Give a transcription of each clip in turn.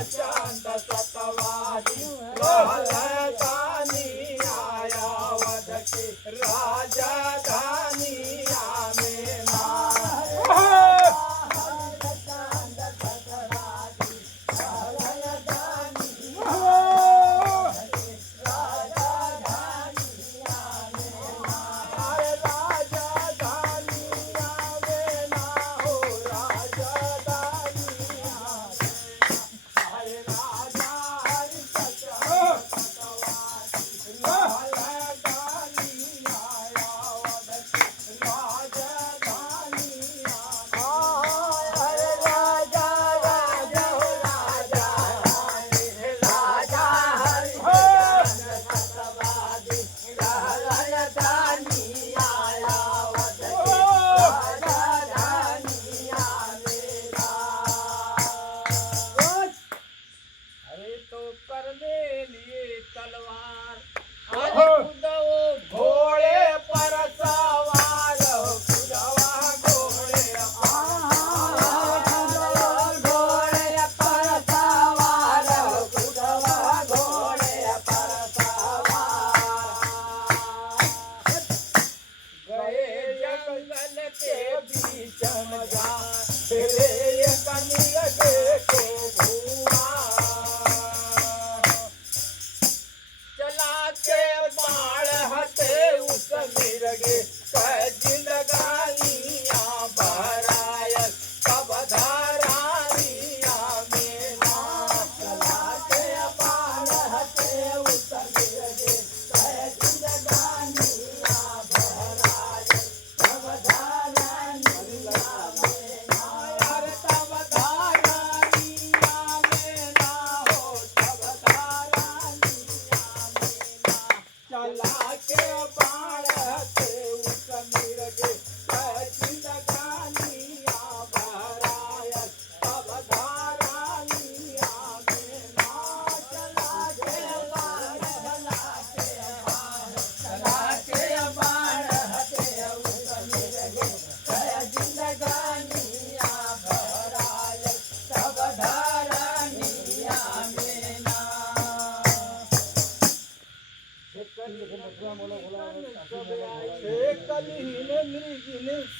प्रचंड सतवादी रहलतानी आया वध के राजधानी में ना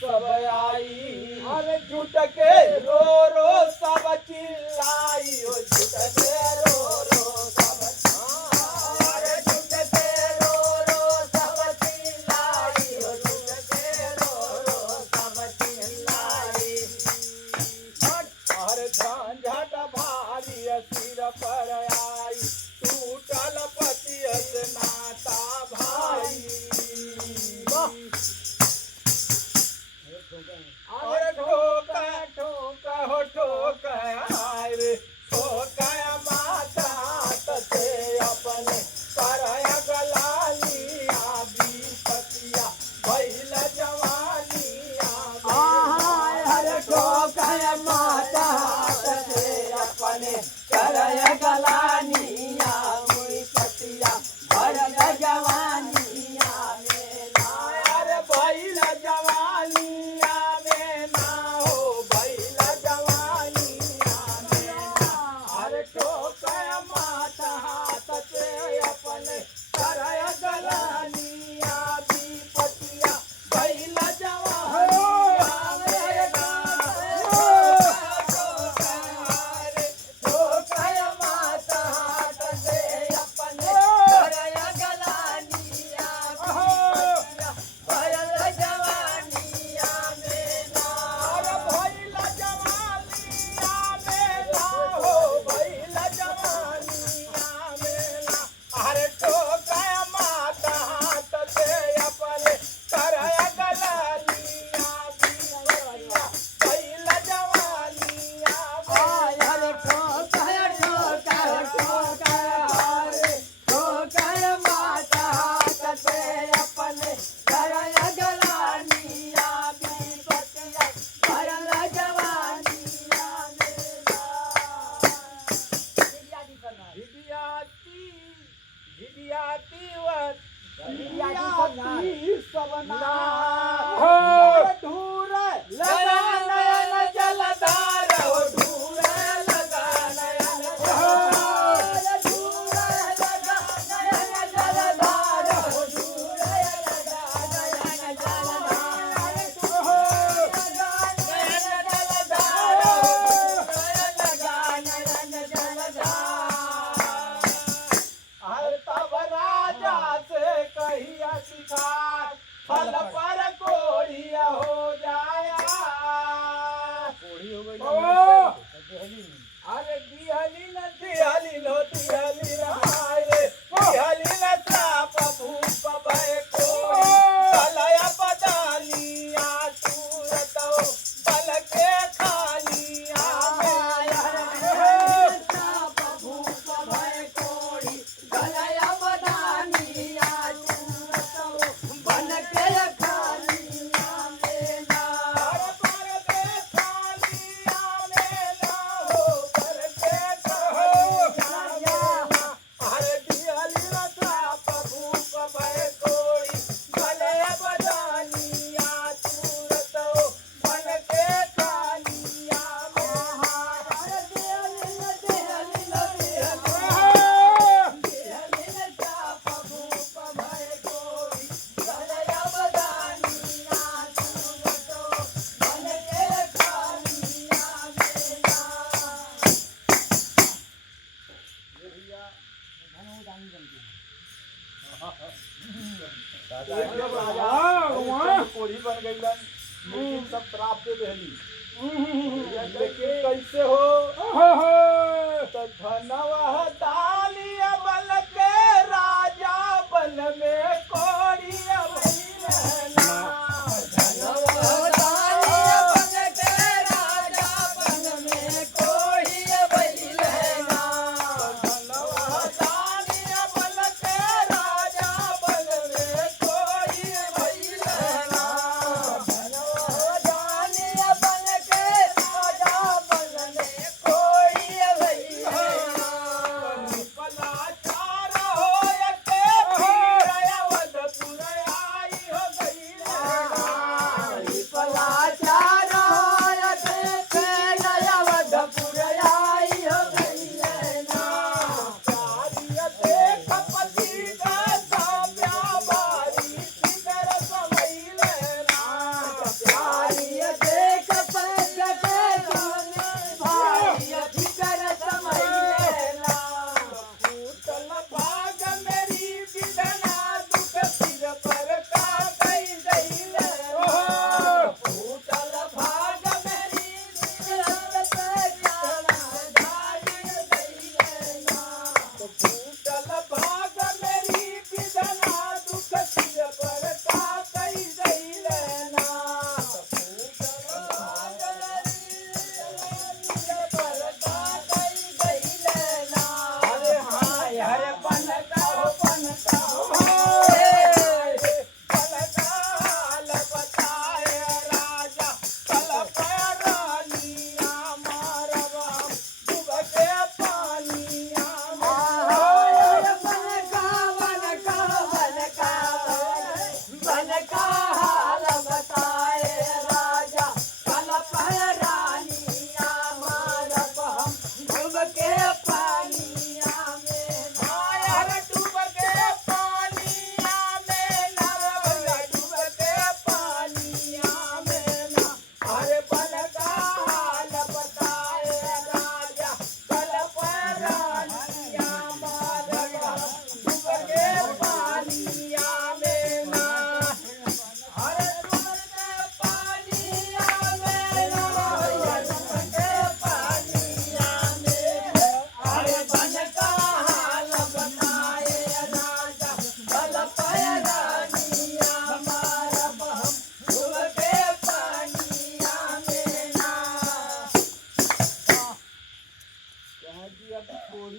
सब आई अरे झूठ के रो रो सब चिल्लाई झूठ के रो रो सब अरे झूठ के रो रो सब चिल्लाई झूठ के रो रो सब चिल्लाई और झंझट भारी सिर पर आई टूटल पति नाता भाई और ठोका ठोका हो ठोका आए रे ठोका माता तसे अपने करया गलालिया विपतिया भइल जवानिया हर ठोका माता तसे अपने करया गलानिया विपतिया भइल जवानिया में नायर भइल जवानिया माता तसे अपने करया गलानिया विपतिया भइल जवानिया माता तसे अपने करया गलानिया भइल जवानिया में नार भइल जवानिया में ना हो भइल जवानिया में ना अरे ठोका माता तसे अपने करया गलानिया विपतिया भइल जवानिया हर ठोका ठोका ठोका ठोका माता तसे अपने करया गलानिया विपतिया भइल जवानिया में झिझियाती सबना ढूर लगा नयन जलधार ढूर लगा नयन एक जब राजा कोढ़ी बन गई लेकिन सब श्राप दे देली लेकिन कैसे हो तो धनवा दालिया बन के राजा बन में कोढ़ी रहना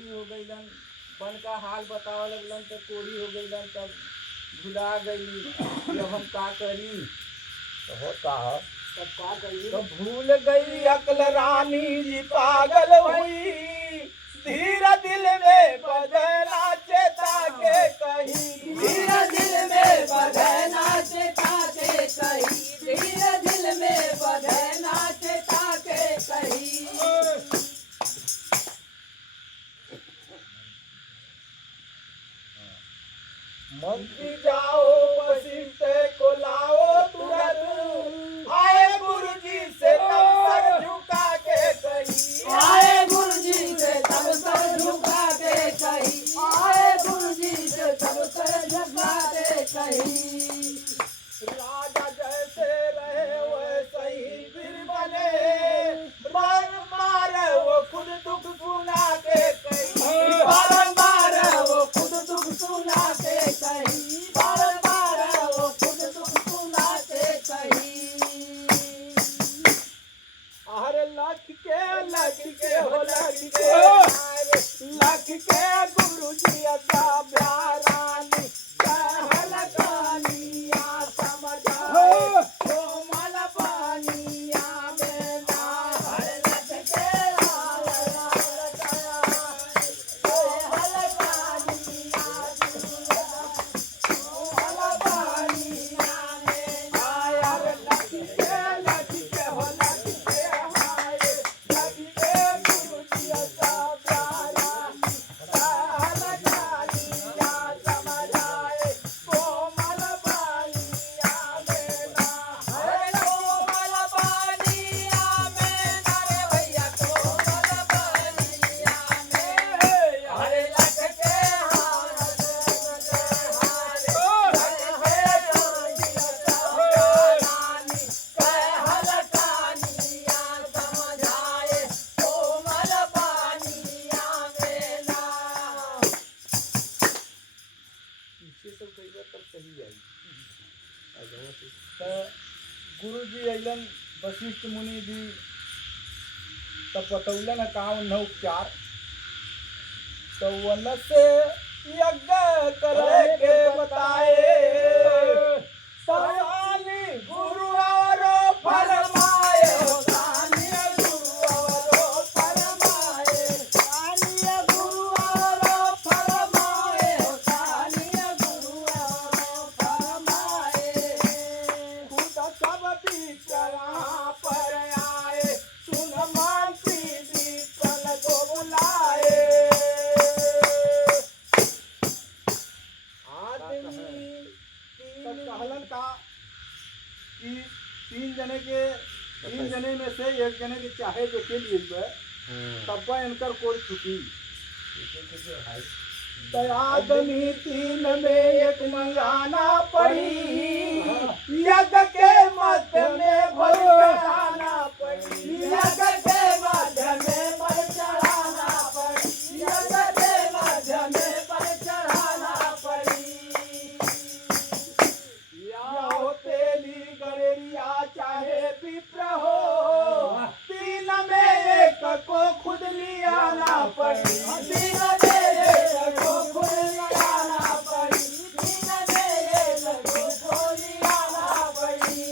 बन का हाल बतावे लगलन तो कोढ़ी हो गईलन तब भुला गई अब हम का करी तो होता है तब का करी तो भूल गई अकल रानी जी पागल हुई धीरे दिल में बदला चेता के कही धीरे दिल में बदना चेता के कही धीरे दिल में बदना चेता के कही मंत्री जाओ वशिष्ठ को लाओ तुरंत आए गुरुजी से तब सर झुका के कही आए गुरुजी से तब सर झुका के कही आए गुरुजी से तब सर झुका के कही राजा जैसे रहे वैसे ही फिर बने बारंबार वो खुद दुख सुना के कही बारंबार वो खुद दुख सुना के कही बारंबार वो खुद दुख सुना के कही अरे लख के हो लख के गुरुजी असा प्यारानी कहल कहानिया समझाए कोमल पानिया में ना हर लख के लाल लाल कहल कहानिया कोमल पानिया में ना अरे लख के हो लख के हाय लख के गुरुजी असा प्यारानी गुरु जी अइलन वशिष्ठ मुनि जी तब बतौलन का उन्हें उपचार तो वन से यज्ञ करे के बताए सानी गुरु और फरमाए सानी गुरु और फरमाए सानी गुरु और फरमाए सानी गुरु और फरमाए खुद सब बिचरा पर आए सुन मंत्री बीतन को बुलाए आदमी तब कहलन का कि तीन जने में से एक जने के चाहे देखे लिए तब इनकर कोई छुट्टी तो आदमी तीन में एक मंगाना पड़ी यज्ञ के मध्य में बल चढ़ाना पड़ी यज्ञ के मध्य में बल चढ़ाना पड़ी यज्ञ के मध्य में बल चढ़ाना पड़ी या हो तेली गलेरिया चाहे विप्र हो तीन में एक को खुद लियाना पड़ी दिन में एक को खुद लियाना पड़ी दिन में एक को खुद लियाना पड़ी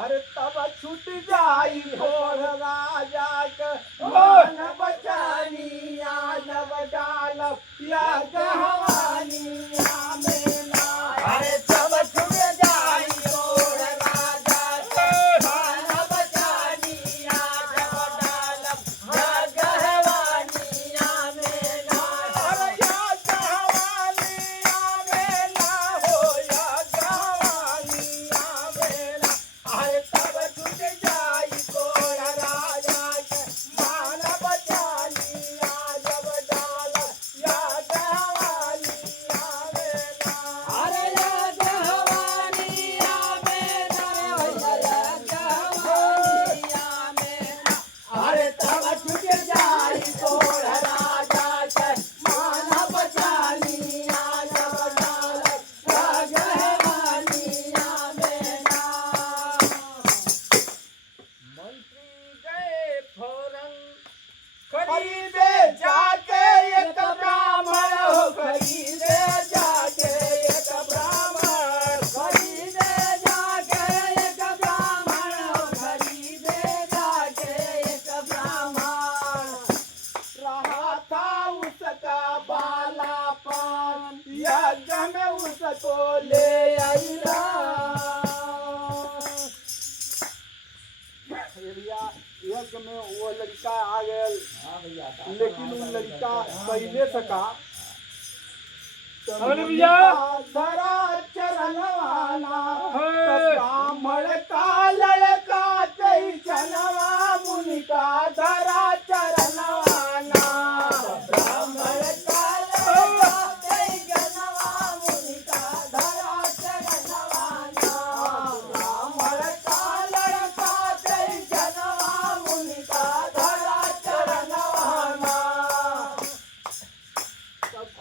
अरे तब छूट जाई भोर राजा के मन बचानी यादव डालब या गहवानिया में ना अरे तब छूट जाई भोर राजा के मन बचानी यादव डालब या गहवानिया में ना अरे या गहवानिया में ना हो या गहवानिया में ना अरे तब छूट जाई भोर राजा के मन बचानी यादव डालब या गहवानिया में ना अरे या गहवानिया में ना या गहवानिया में ना अरे तब छूट जाई भोर राजा के मन बचानी यादव डालब या गहवानिया में ना मंत्री गए फौरन खरीदे जाके एक ब्राह्मण हो खरीदे जाके एक ब्राह्मण खरीदे जाके एक ब्राह्मण खरीदे जाके एक ब्राह्मण रहा था उसका बालापन यज्ञ में उसको ले आइला यज्ञ में वो लड़का आ गया लेकिन वो लड़का पहले सका धरा चरणवाना ब्राह्मण का लड़का कई चनवा मुनि का धरा चरणवाना ब्राह्मण का लड़का कई जनवा मुनि का धरा चरणवाना ब्राह्मण का लड़का कई जनवा मुनि का धरा चरणवाना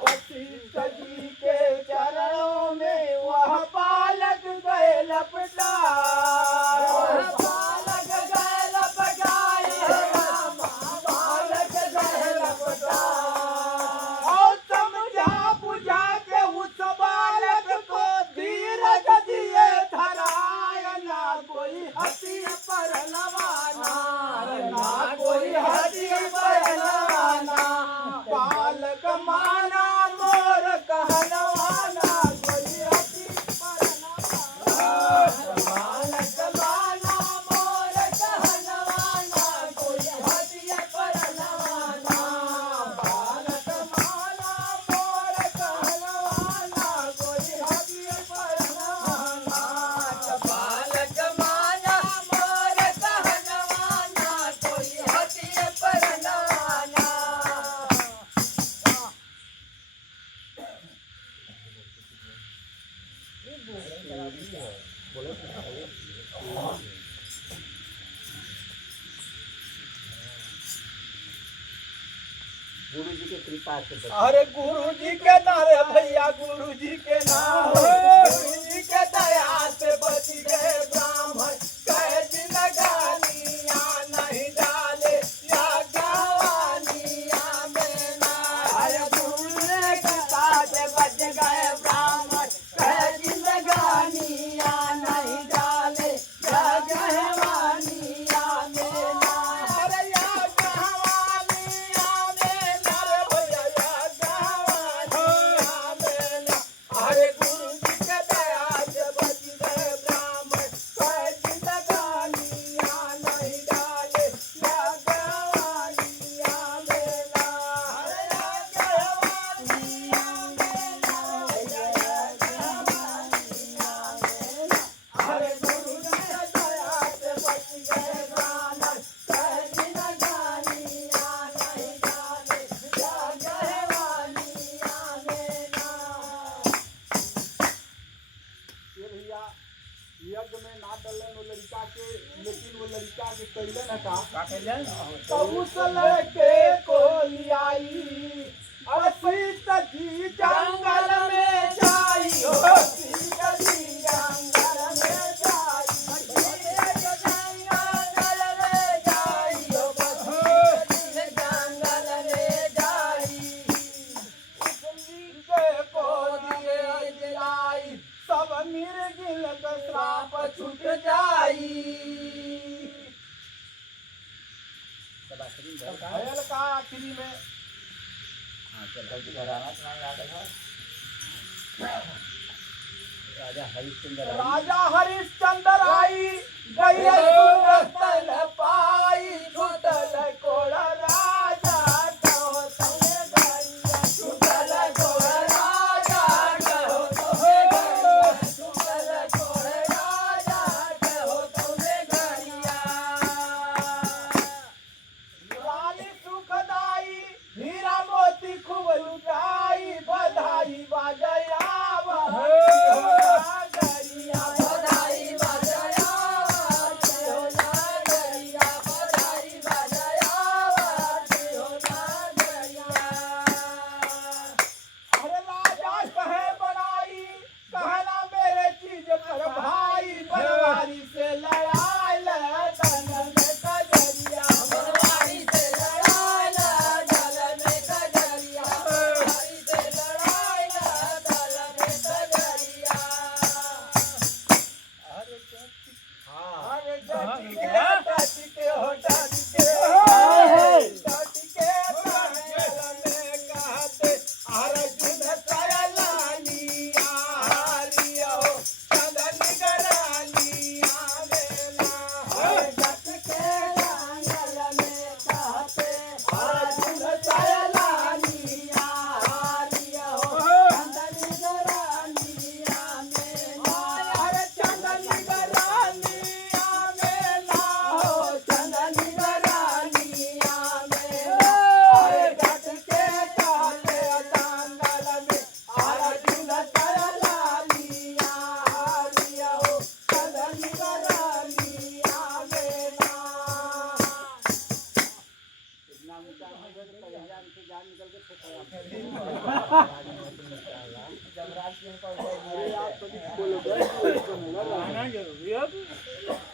वशिष्ठ जी के चरणों में वह बालक गए कृपा से अरे गुरु जी के नारे भैया गुरु जी के नाम गुरु जी के दया से बच गए ब्राह्मण कहे जिंदगानिया नहीं डाले या गवानिया में ना अरे गुरु जी के कृपा से बच गए ब्राह्मण कहे जिंदगानिया नहीं डाले या गवानिया में ना अरे या गवानिया में ना रे भैया या गवानिया में ना अरे गुरु जी के दया से बच गए ब्राह्मण कहे जिंदगानिया नहीं डाले या गवानिया में ना अरे या गवानिया में ना या गवानिया में ना अरे गुरु जी के दया से बच गए ब्राह्मण कहे जिंदगानिया नहीं डाले या गवानिया में ना ये भैया यज्ञ में ना डलन वो लड़का के लेकिन वो लड़का के कैलन है का कैलन कौशल के को लियाई असीत जी जंगल में जाई हो सीत जी जंगल में जाई जंगल में जाई हो सीत जंगल में जाई के को दिए दिलाई सब निर्गिल का श्राप छूट जाई घायल का आखिरी में राजा हरिश्चंद्र आई गई सुरतन पाई छूटल कोड़ा राजा कहो तमे गैया छूटल कोड़ा राजा कहो तमे गैया छूटल कोड़ा राजा कहो तमे गैया रानी सुखदाई हीरा मोती खूब लुटाई बधाई बाजया गरिया बधाई बाजया हो ना गरिया बधाई बाजया हो ना गरिया अरे राजा कहे बड़ाई कहना मेरे चीज पर भाई बनवारी से लड़ाई तन में कजरिया बनवारी से लड़ाई जल में कजरिया बनवारी से लड़ाई जल में कजरिया अरे डटी के हो डटी के जंगल में कहते अर्जुन सयलानिया हरियो चंदन गरानिया मेला डटी के जंगल में कहते अर्जुन सयलानिया हरियो चंदन गरानिया मेला अरे चंदन गरानिया मेला हो चंदन गरानिया मेला अरे डट के कहते जंगल में अर्जुन सयलानिया हरियो चंदन गरानिया मेला इतना ऊंचा हो गया तो जान से जान निकल के जमराज जी को आप तो बोलो गाना जरूरी है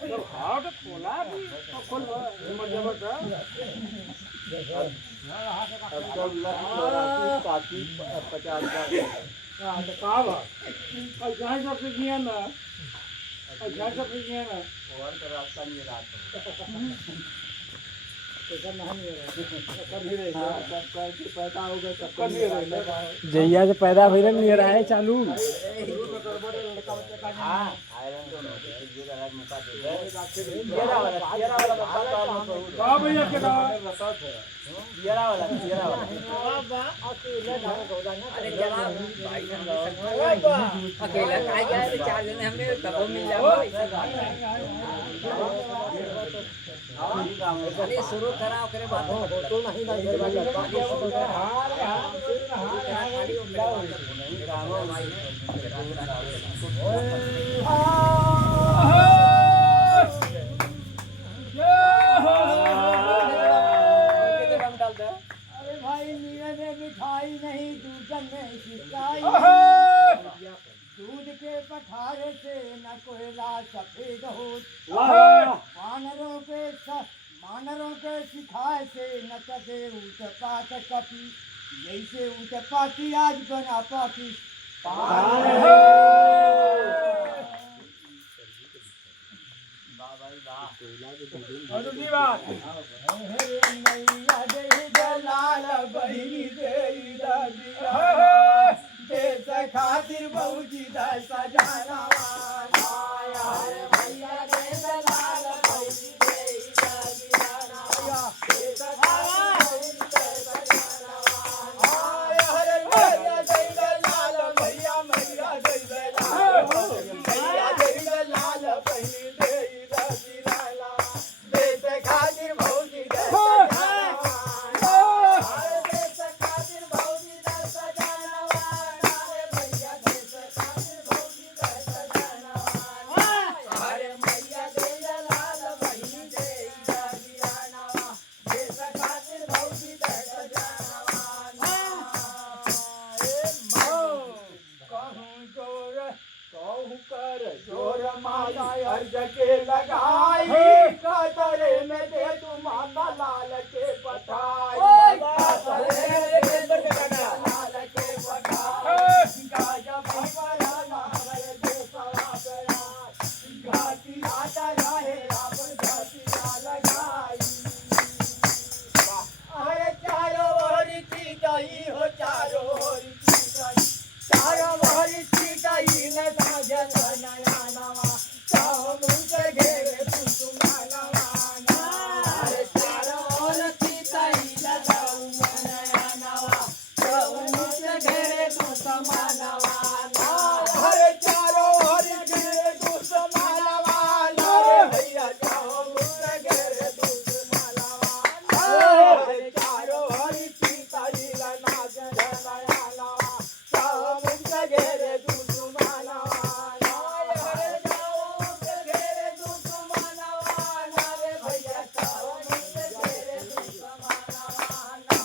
तो हाथ खोला भी खोल जबरदस्त अब सब काफी 50 हां तो का बा और जहां सब से किया ना और जहां सब से किया ना और का रास्ता नहीं रात ऐसा नहीं है कभी रहेगा सबका की पैदा होगा सबका नहीं रहेगा जैया से पैदा भइल नहीं रहा है चालू हां आयरन तो ये अलग मौका दे दे येरा वाला हां भैया के नाम येरा वाला बाबा अकेले धान गोदा ना अरे जनाब भाई अकेला काय गया 4 दिन हमें तब मिल जाओ अरे शुरू कराओ करे बात तो नहीं ना इधर बात शुरू कर हां खाली नहीं रामो भाई अरे भाई नीचे सफेद होत। वाह मानरों के सिखाए से न कदे उत्पात कपी, जैसे उत्पाती आज बना पाकिस्तान है। और दूसरी बात मैया दे दलाल बहिनी दे ददिया, देश खातिर बहुजी दस सजाना वाला। मैया दे दलाल बहिनी दे ददिया, देश खातिर बहुजी दस सजाना वाला। हरे मैया दे दलाल भैया मैया दे दलाल, मैया दे दलाल बहिनी दे ददिया, देश खातिर बहुजी दस सजाना वाला। देश खातिर बहुजी दस सजाना वाला, मैया देश खातिर बहुजी दस सजाना वाला। अरे मैया दे दलाल बहिनी दे ददिया, देश खातिर बहुजी दस सजाना वाला। कहूँ कर जोर माला अर्ज के लगाई, कतरे में दे तू माता लाल के पठाई। कतरे में दे तू लाल के पठाई, गाजा भगवाना हमारे देशवा पेड़ा, घाटी आता रहे अपन घाटी ना लगाई। अरे चारों ओर चीटाई हो, चारों ओर चीटाई, चारों ओर चीटाई न साजन नया नवा, चाहो मुझे घेरे तू सुनाना वाना। अरे चारों ओर चीताई लगाऊं नया नवा, चाहूं मुझे घेरे तू समाना वाला। अरे चारों ओर घेरे तू समाना वाला, रे भैया चाहो मुझे घेरे तू सुनाना वाला। अरे चारों ओर चीटाई न साजन नया नवा, चाहो मुझे घेरे तू सुनाना वाला। अरे चारों ओर घेरे तू समाना वाला, रे भैया चाहूं मुझे घेरे तू समाना वाला।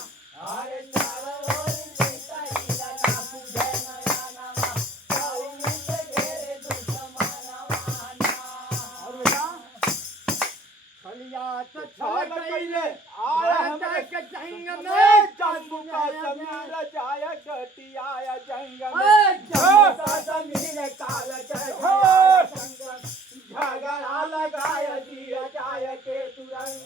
अरे चारों ओर चीताई लगा तुझे नया नवा, चाहूं मुझे घेरे तू समाना वाला। छल कैले आया हमरे जंग में, जम्मू कश्मीर जाय गटियाय जंग में, जम्मू कश्मीर काल के जंग, झगड़ा लगाय दिया जाय के तुरंग,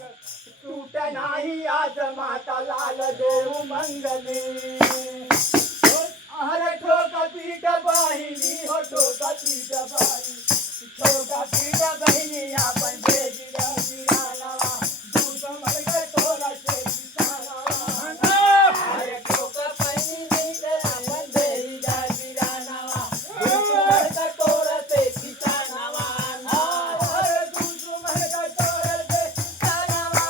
टूटे नाही आज माता लाल देव मंगली। अरे ठोका पीट बहिनी हो, ठोका पीट बहिनी, ठोका पीट बहिनी अपन भेज दियानवा, दूध मर के तोरा से किसानवा। अरे ठोका पहिनी नींद अपन देई जा बिरानवा, दूसर का तोरा से किसानवा। अरे दूध मर के तोरा से किसानवा,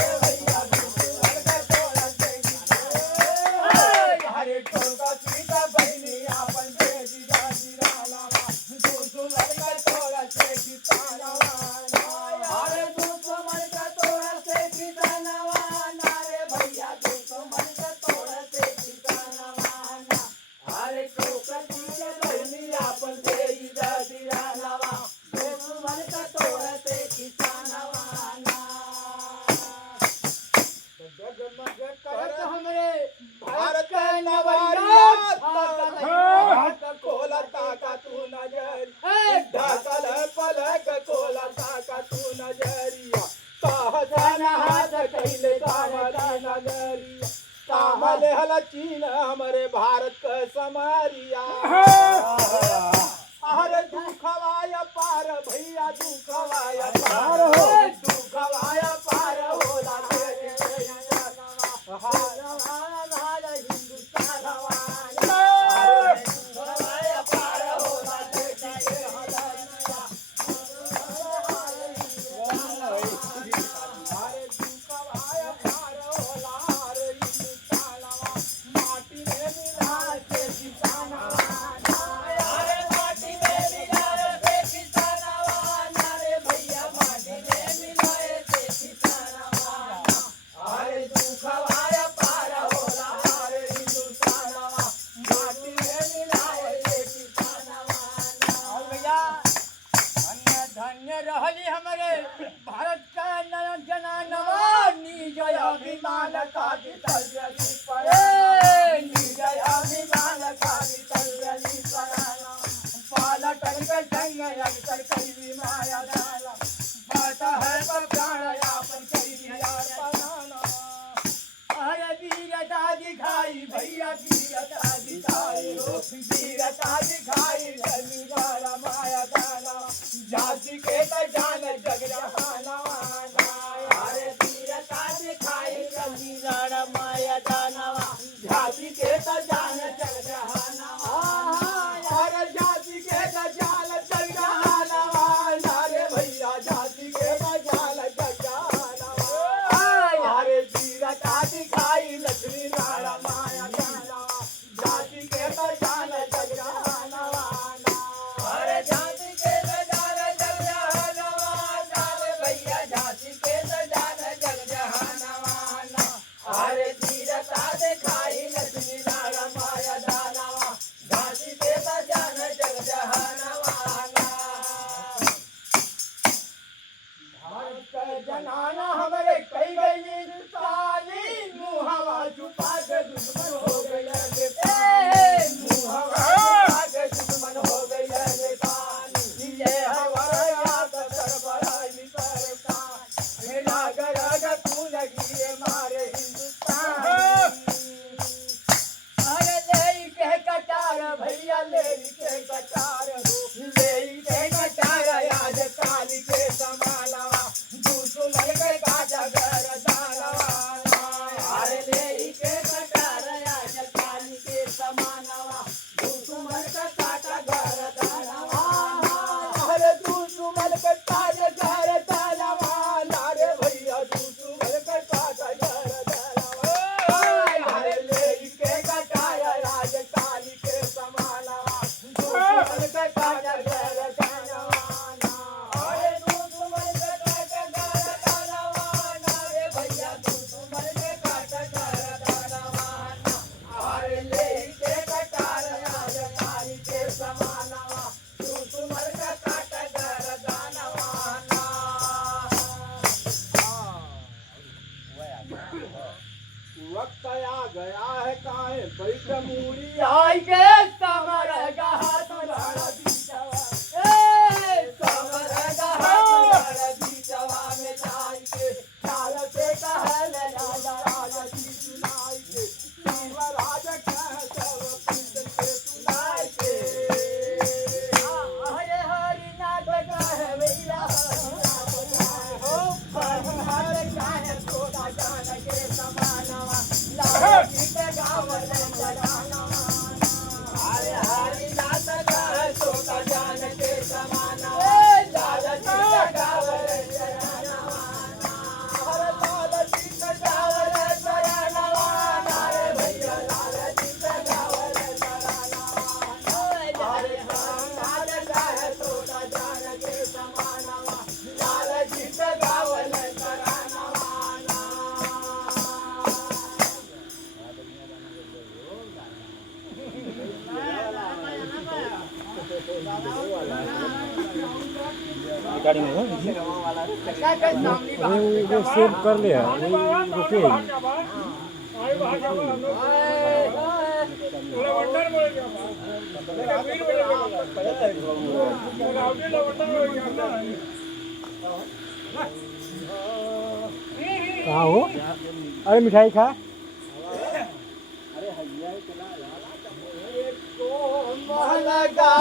रे भैया दूध मर के तोरा से किसानवा। अरे ठोका पीट बहिनी अपन भेज दियानवा, दूध मर के तोरा से किसानवा। अरे दूसर का तोरा से किसानवा, रे भैया दूसर का तोरा से किसानवा। अरे ठोका पीछे बहिनी अपन देई जा बिरानवा, दूसर का तोरा से किसानवा। जगमग करत हमरे भारत का नवारिया, ताकत खोला ताका तू नजर, ढकल पलक खोला ताका तू नजरिया, कहसन हाथ कैले कामरा नगरिया, कामल हल चीन हमरे भारत का समारिया। अरे दुखवाया पार भैया दुखवाया पार हो, दुखवाया पार होला तेरे दुखवाया पार होला तेरे माटी में मिला के किसाना भैया वीरता दिखाई हो वीरता दिखाई लगी गाना माया गाना झांसी के तो जान जग जहाना अरे वीरता दिखाई लगी गाना माया गाना झांसी के तो जान जग जहाना अरे झांसी के तो जान जग जहाना अरे भैया झांसी के तो जान जग जहाना अरे वीरता दिखाई लक्ष्मी नारा माया गाना झांसी के तो जान जग जहाना अरे झांसी के तो जान जग जहाना अरे भैया झांसी के तो जान जग जहाना अरे वीरता दिखाई लक्ष्मी नारा माया गाना झांसी के तो जान जग जहाना भारत का जनाना हमारे कई गई साली मुहावा छुपा के दुश्मन हो गई मुहावा छुपा के दुश्मन हो गई ये हमारा सरबराही सरकार मेरा घर तू लगी हमारे हिंदुस्तान अरे ले के कटार भैया ले के कटार ले के कटार आज काली के समाना दुश्मन के काटा घर दानवा अरे ले के कटार आज काली के समाना दुश्मन का काटा घर दानवा अरे दुश्मन का काटा घर दानवा अरे भैया दुश्मन का काटा घर दानवा अरे ले के कटार आज काली के समाना दुश्मन का काटा घर दानवा अरे दुश्मन का काटा घर दानवा अरे भैया दुश्मन का काटा घर दानवा अरे ले के कटार आज काली के समाना दुश्मन का काटा घर दानवा वक्त आ गया है काहे बैठ मूड़ी आई के समर गहा तुम्हारा बीचवा समर गहा तुम्हारा बीचवा में जाई के चाल से कहल राजा राजा की सुनाई के शिव राजा कह सब पीत के सुनाई के हरे हरि नाथ कहे भैया हो हरि हरि कहे छोटा जान के समानवा लाल गीत गावल जगानवा हरे हरि नाथ कहे छोटा जान के समानवा लाल गीत गावल जगानवा हरे लाल गीत गावल जगानवा हरे भैया लाल गीत गावल जगानवा हरे हरि नाथ कहे छोटा जान के समानवा लाल गीत गावल जगानवा रिकॉर्डिंग हो वो सेव कर ले वही रुके कहाँ हो अरे मिठाई खा महलगा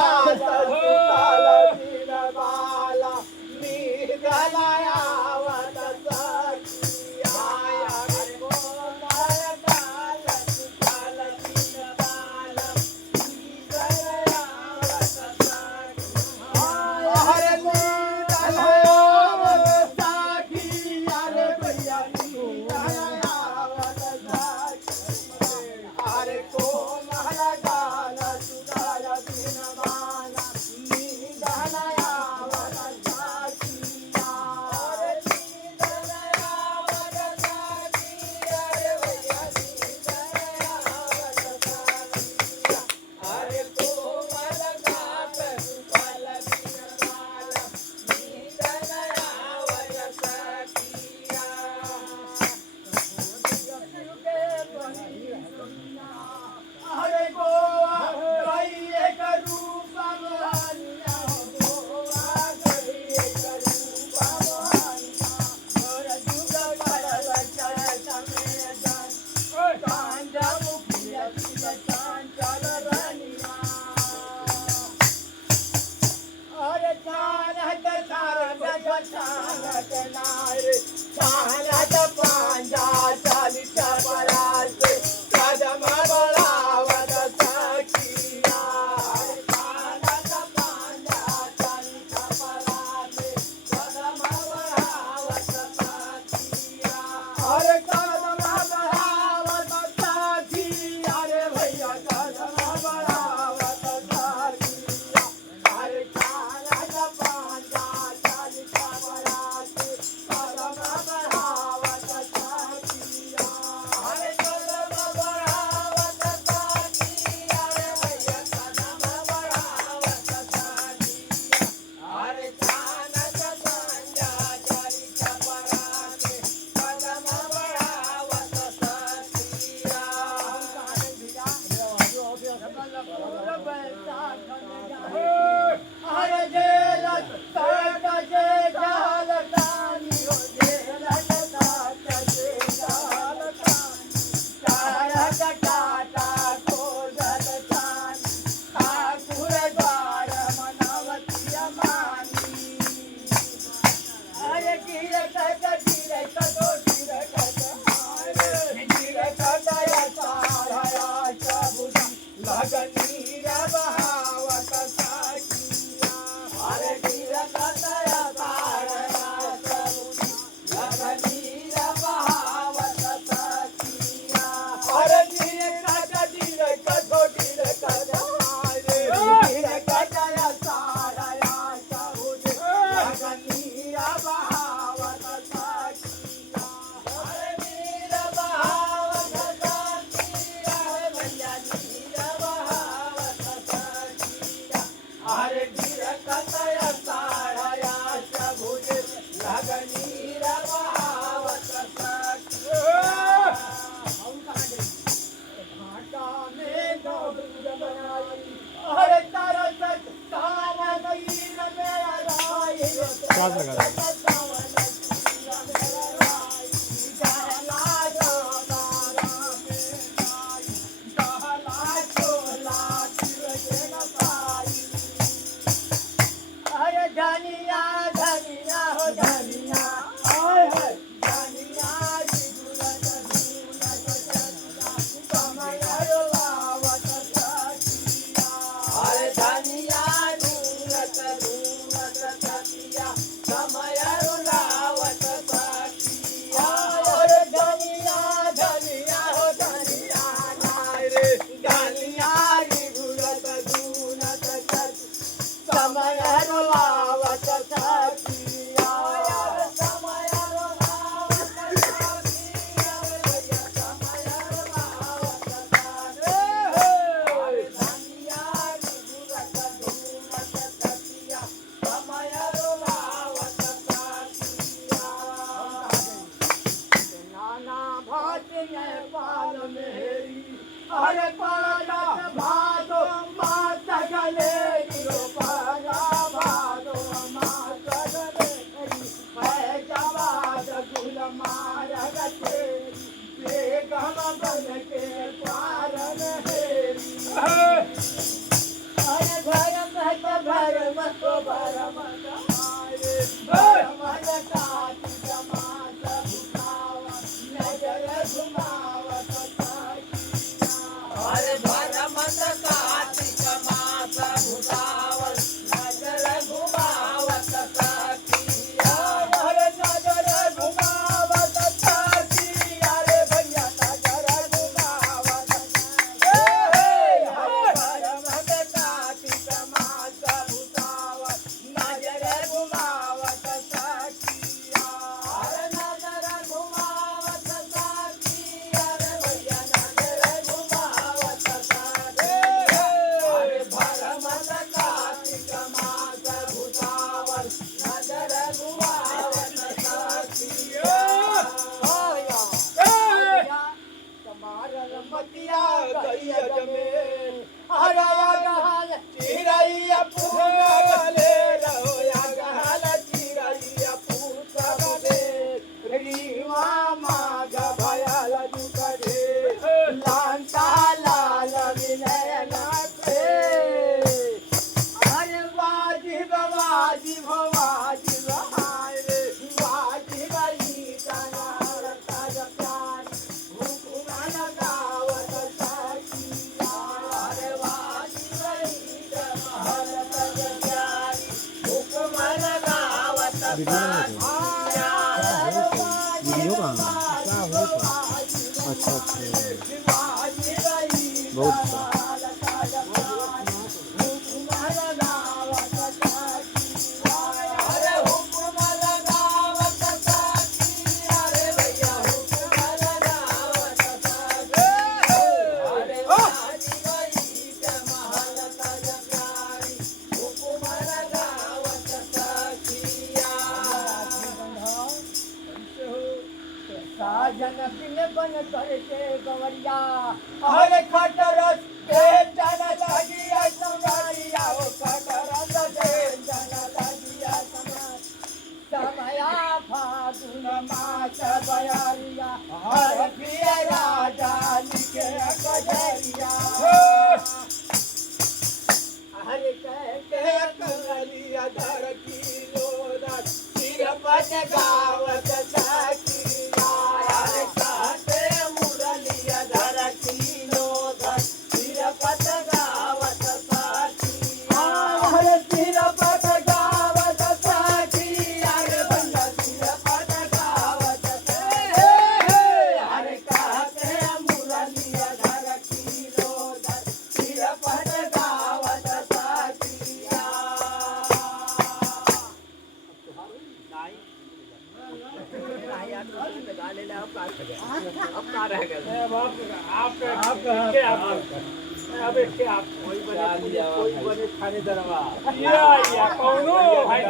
ससुकाल दिन बाला मीरलाया वत सखिया को महलगा ससुकाल दिन बाला मीरलाया वत सखिया हरे मीरलाया वत सखिया रे भैया मीरलाया वत सखिया हरे को महलगा बहावत सखी भाटा में दूध बनाई अरे तरसत सावन कीन मेरा राई चार्ज लगा दो। सावन कीन मेरा राई दहला जोदारा में नाई दहला चोला तिरके न पाई अरे धनिया धनिया हो धनिया हाय हाय धनिया जी गुरत गुरत सखिया समय लावत सखिया अरे धनिया गुरत गुरत सखिया समय लावत सखिया अरे धनिया धनिया हो धनिया नाय रे धनिया जी गुरत गुरत सखिया समय लावत सखिया अरे समय लावत सखिया भैया समय लावत सखिया अरे धनिया गुरत गुरत सखिया समय लावत सखिया नाना भात में पाल मेरी अरे पाला भादो मात गलेरी रो पाला भादो मात गलेरी है जवाद गुल मार गतेरी बेगम बन के पार हेरी अरे भर मत आरे भर मत काटी जमात भुकावा नजर घुमावत अरे भरमत काटी कमात भुसावल नजर घुमावत सखिया अरे नजर घुमावत सखिया रे भैया नजर घुमावत अरे भरमत काटी कमात भुसावल नजर घुमावत सखिया अरे नजर घुमावत सखिया रे भैया नजर घुमावत सखिया अरे भरमत काटी कमात भुसावल नजर घुमावत सखिया कमार मतिया गैया जमे अरे गहल चिरैया पुगले रहो या गहल चिरैया पुगले रीवा माग भयल दुकरे लांता लाल विनय नाथे अरे वाजी बाजी भवाजी बहाय रे वाजी बई कनार ताज प्यार हुकुम लगावत सखिया अरे वाजी बई कनार ताज प्यार हुकुम लगावत सखिया अरे वीडियो कहाँ क्या हो था? अच्छा बहुत अच्छा। अरे हुकुम लगावत सखिया रे भैया हुकुम लगावत सखिया अरे वाजी बई के महल तज प्यारी हुकुम लगावत सखिया साजन बिन बन करके गवरिया अरे खटरस के जन लगिया संगरिया ओ खटरस के जन लगिया समया फागुन मास बयरिया हर पिया राजा लिखे कजरिया हरे के कंगलिया धर की लोदर सिर पर गावत सखिया हरे कहते मुरलिया धर की लोदर सिर पर गावत सखिया हरे सिर पर गावत सखिया रे बंदा सिर पर गावत सखिया हरे कहते मुरलिया धर की लोदर सिर पर गावत सखिया अब का रह गया कोई बने खाने दरबार या कौनो भाई